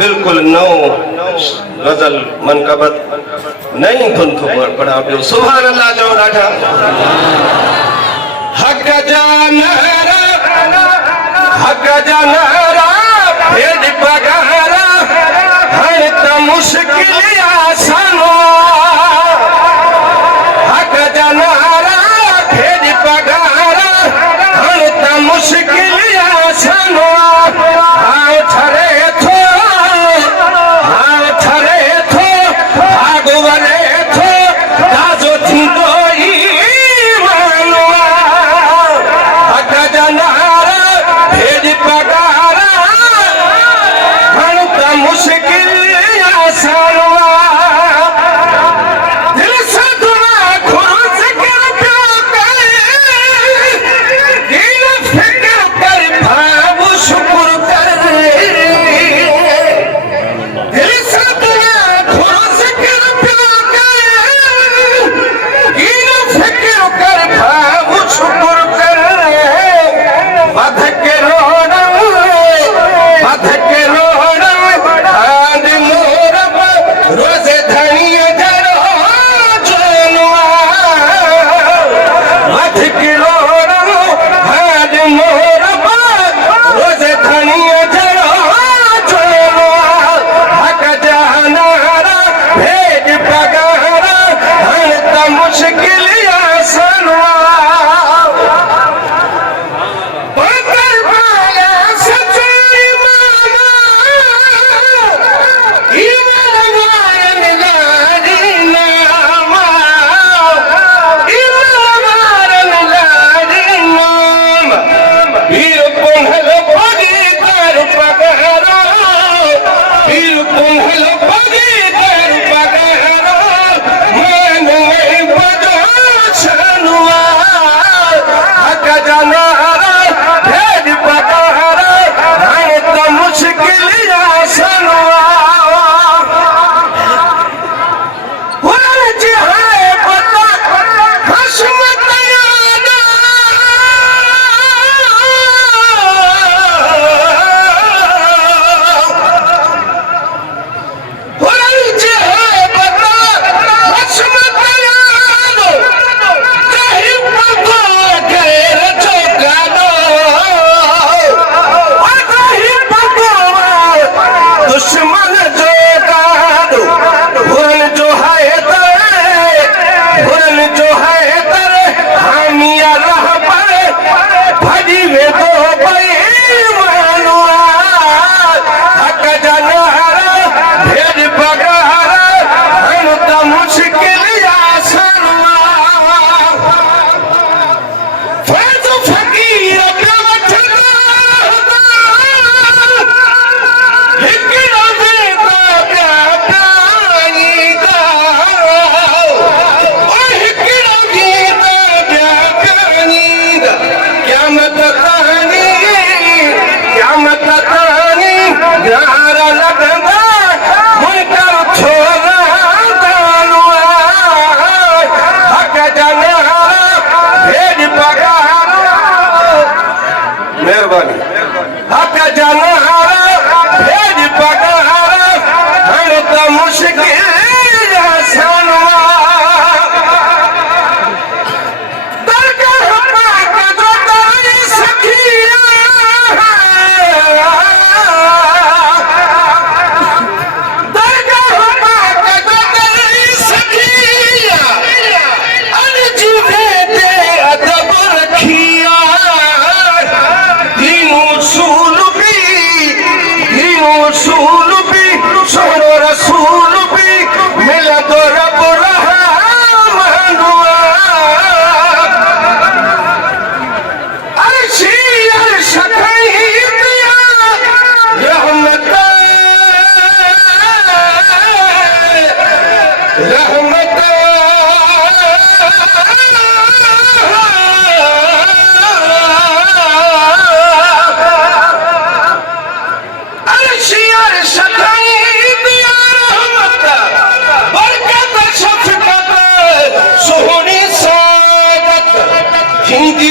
बिल्कुल नौ गज़ल मनकबत नई धुन थो पढ़ा पियो। सुभान अल्लाह जो ॾाढा हक़ जा नारा भेज पगारा हाणे त मुश्किल आसानो हक़ जा नारा भेज पगारा हाणे त मुश्किल आसानो हाणे ठरे थो भाग वरे थो ताज़ो थींदो ईमानो हक़ जा नारा भेज पगारा हाणे त मुश्किल आसानो दिल सां दुआ खुद ज़िक्र पियो करे दिल फिक्र कर भाव शुक्र कर दिल सां दुआ खुद ज़िक्र पियो करे दिल फिक्र कर भाव शुक्र कर वध के रोड़ा आंद मोरब रोज़े धणीअ जरो जोनुआ वध के रोड़ा आंद मोरब रोज़े धणीअ जरो जोनुआ हक़ जा नारा भेज पगारा हाणे त मुश्किल आसानो हक़ जा नारा भेज पगारा हाणे त मुश्किल आसानो दरगाह पाक जो ताई सखिया दरगाह पाक जो ताई सखिया अर्जी दे अदब रखिया रसूल भी सोनो रसूल भी मिला तो रब रहमानुआ अर्शी अर्श खैरिया रहमत रहमत सोनी सादत हिंदी